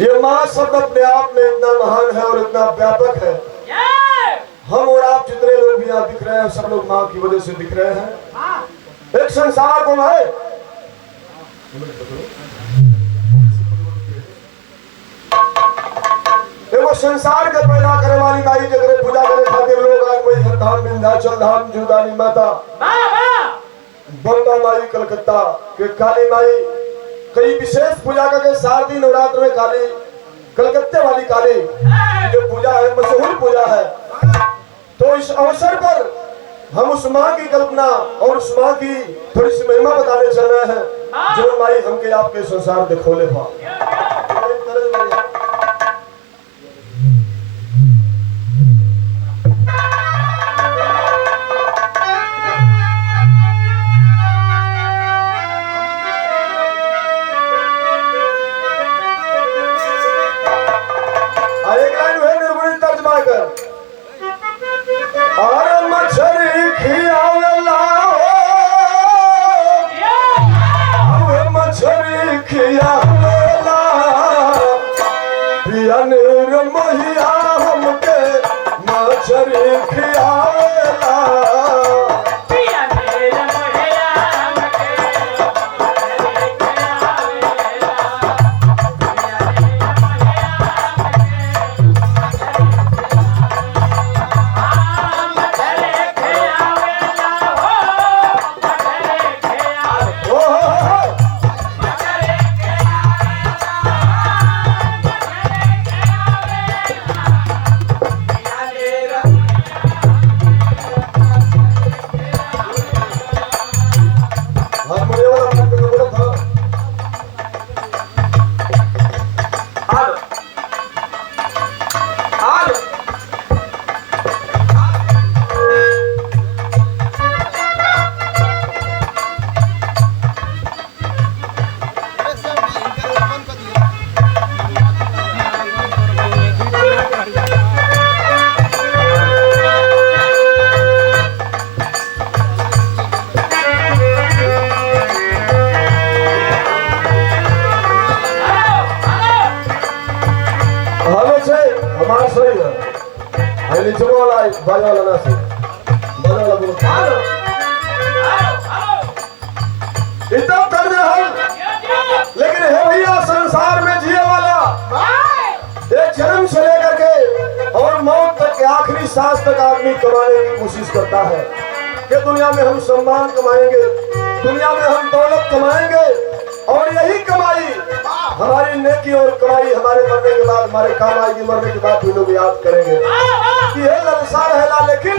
ये माँ शब्द अपने आप में इतना महान है और इतना व्यापक है। हम और आप जितने लोग भी यहाँ दिख रहे हैं सब लोग माँ की वजह से दिख रहे हैं। एक संसार को है, देखो संसार के पैदा करे वाली माई जगरे पूजा करे खातिर लोग आज वही धाम विंध्याचल धाम जीवदानी माता बंदा माई कलकत्ता के काली माई कई विशेष पूजा करके शारदीय नवरात्र में काली कलकत्ते वाली काली जो पूजा है मशहूर पूजा है। तो इस अवसर पर हम उस माँ की कल्पना और उस माँ की थोड़ी सी महिमा बताने चल रहे हैं जो माई हमके आपके संसार में खोले पा। लेकिन है भैया संसार में जिए वाला एक जन्म से लेकर के और मौत तक के आखिरी सांस तक आदमी कमाने की कोशिश करता है कि दुनिया में हम सम्मान कमाएंगे, दुनिया में हम दौलत कमाएंगे और यही कमाई हमारी नेकी और कमाई हमारे मरने के बाद हमारे काम आएगी, मरने के बाद भी लोग याद करेंगे। ये ललसा रहेगा, लेकिन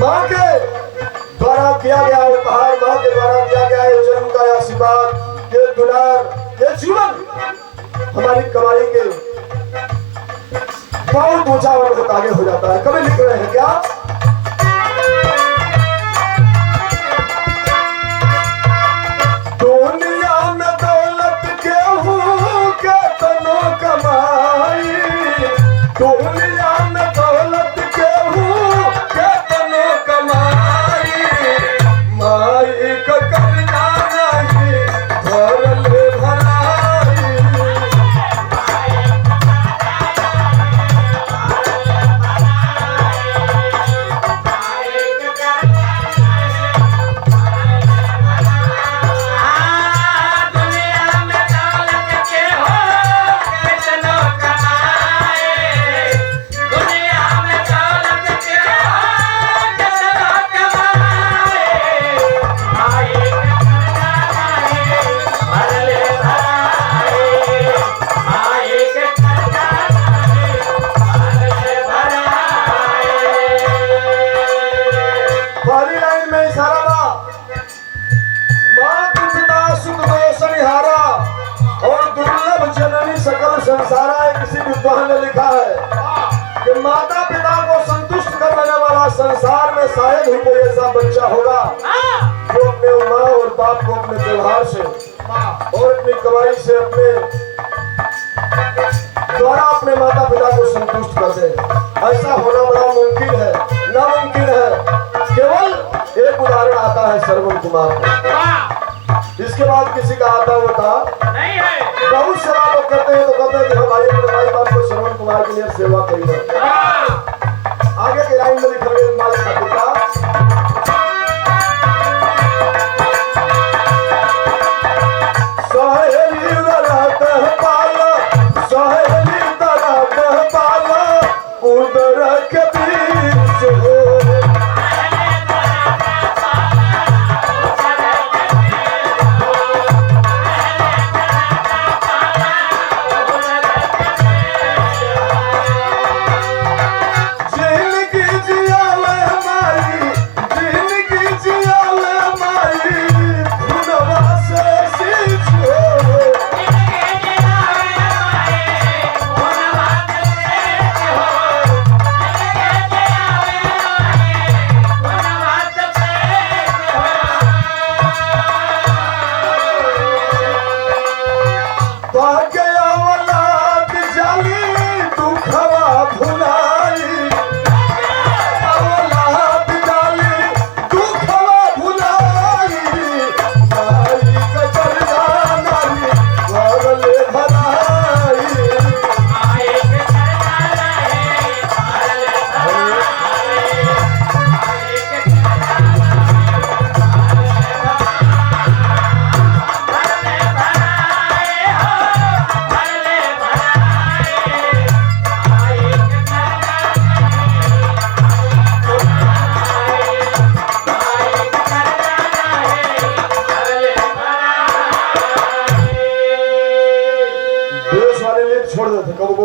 माँ के द्वारा दिया गया उपहार, माँ के द्वारा दिया गया ये जन्म का आशीर्वाद, ये दुलार, ये जीवन हमारी कमाई के बहुत ऊंचा और बहुत आगे हो जाता है। कभी लिख रहे हैं क्या? दुनिया में दौलत केहू के तनो कमाई, दुनिया में दौलत केहू के तनो कमाई, माई का करना नहीं भरल भलाई। संसारा किसी विद्वान ने लिखा है कि माता पिता को संतुष्ट करने वाला संसार में शायद ही कोई ऐसा बच्चा होगा जो अपने माँ और बाप को अपने व्यवहार से और अपनी कमाई से अपने द्वारा अपने माता पिता को संतुष्ट कर दे। ऐसा होना बड़ा मुमकिन है, नामुमकिन है। केवल एक उदाहरण आता है श्रवण कुमार का, इसके बाद किसी का आता होता नहीं है। बहुत सारा लोग कहते हैं तो मार के लिए सेवा करी। आगे के लाइन में लिखा गया माल का पिता सहेली दरात पाला, सहेली दरात पाला, उदर के बीच हो।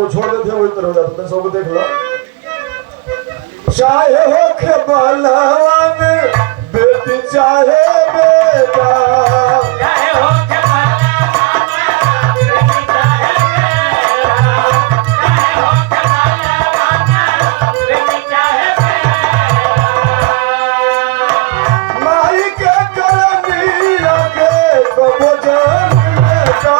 छोड़ देते वही तरह हो जाता है। सबको देख लो, चाहे हो के बलवान बेटी चाहे बेटा, चाहे हो के बलवान बेटी चाहे बेटा, चाहे हो के बलवान बेटी चाहे बेटा, माई के करनिया के कबो जान लेता,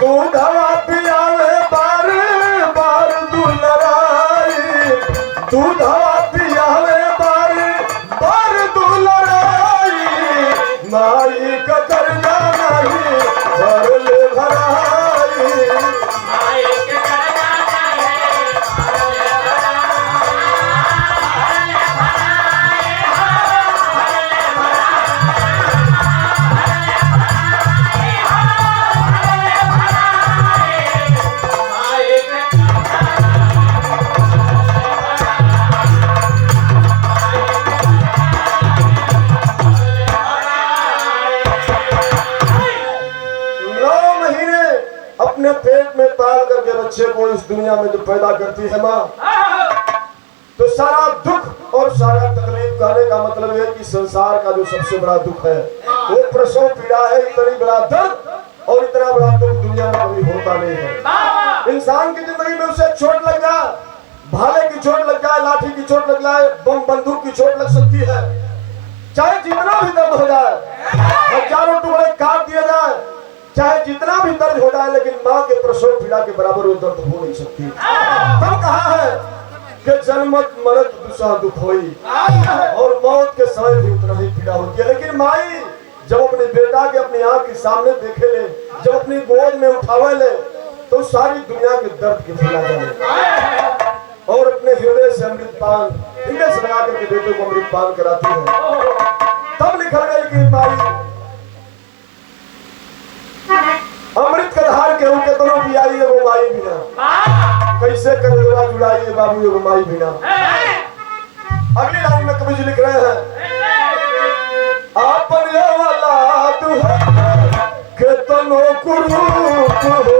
दूधवा पियावे बार बार दुलराई, दूधवा पियावे बार बार दुलराई, माई का करना नहीं भर ले भराई, माई के करना नहीं भर ले अपने पेट में पाल करके बच्चे को इस दुनिया में जो पैदा करती है माँ, तो सारा दुख और सारा तकलीफ कहने का मतलब है कि संसार का जो सबसे बड़ा दुख है वो प्रसव पीड़ा है। इतनी बड़ा दर्द और इतना बड़ा दुख दुनिया में कभी होता नहीं है। इंसान की जिंदगी में उसे चोट लग जाए, भाले की चोट लग जाए, लाठी की चोट लग जाए, बम बंदूक की चोट लग सकती है, चाहे जितना भी दर्द हो जाए, हजारों टुकड़े काट दिया जाए, चाहे जितना भी दर्द हो जाए, लेकिन माँ के प्रसव पीड़ा के बराबर वो दर्द हो नहीं सकती। तब कहा है कि जन्मत मरत दूसरा दुख होई, और मौत के समय भी उतना ही पीड़ा होती है। लेकिन माई जब अपने बेटा के अपनी आंख के सामने देखे ले, जब अपनी गोद में उठावे ले, तो सारी दुनिया के दर्द के भुला जाए और अपने हृदय से अमृतपान, हृदय से लगा करके बेटे को अमृतपान कराती है। तब लिखा गया कि माई अमृत का धार के ऊके दोनों भी आई है वो माई बिना, कैसे कर जुड़ाई है बाबू ये वो माई बिना। अगली लाइन में कवि जी लिख रहे हैं, आपन ये वाला दुहा के तनो कुरूप हो,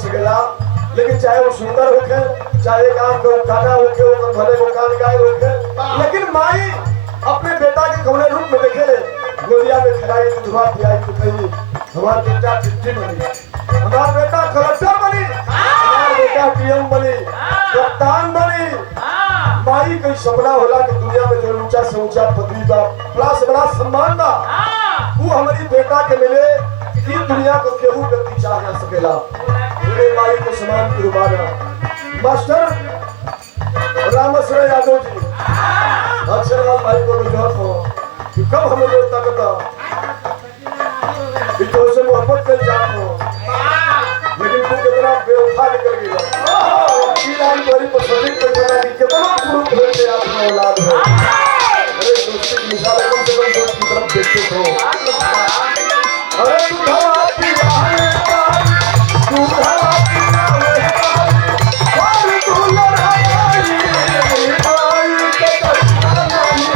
सकेला, लेकिन चाहे वो सुंदर होके, चाहे एक आंख को काटा होके, वो भले को कान गाय होके, लेकिन माई अपने बेटा के कौने रूप में देखे, गोलिया में खिलाई दूधवा पिलाई तो कही हमारा बेटा डिप्टी बनी, हमारा बेटा कलेक्टर बनी, हमारा बेटा पीएम बनी, कप्तान बनी। माई कोई सपना होला कि दुनिया में जो ऊंचा से ऊंचा पदवी बा, बड़ा से बड़ा सम्मान बा, वो हमारी बेटा के मिले कि दुनिया को केहू व्यक्ति चाह ना सकेला। मेरे माई को समान की रुबाना मास्टर रामेश्वर यादव जी अक्षरलाल भाई को गुजरात हो कि कब हमें जोड़ता करता कि तो से मोहब्बत कर जात हो, लेकिन तू कितना बेवफा निकल गया। ये लाइन बड़ी पसंद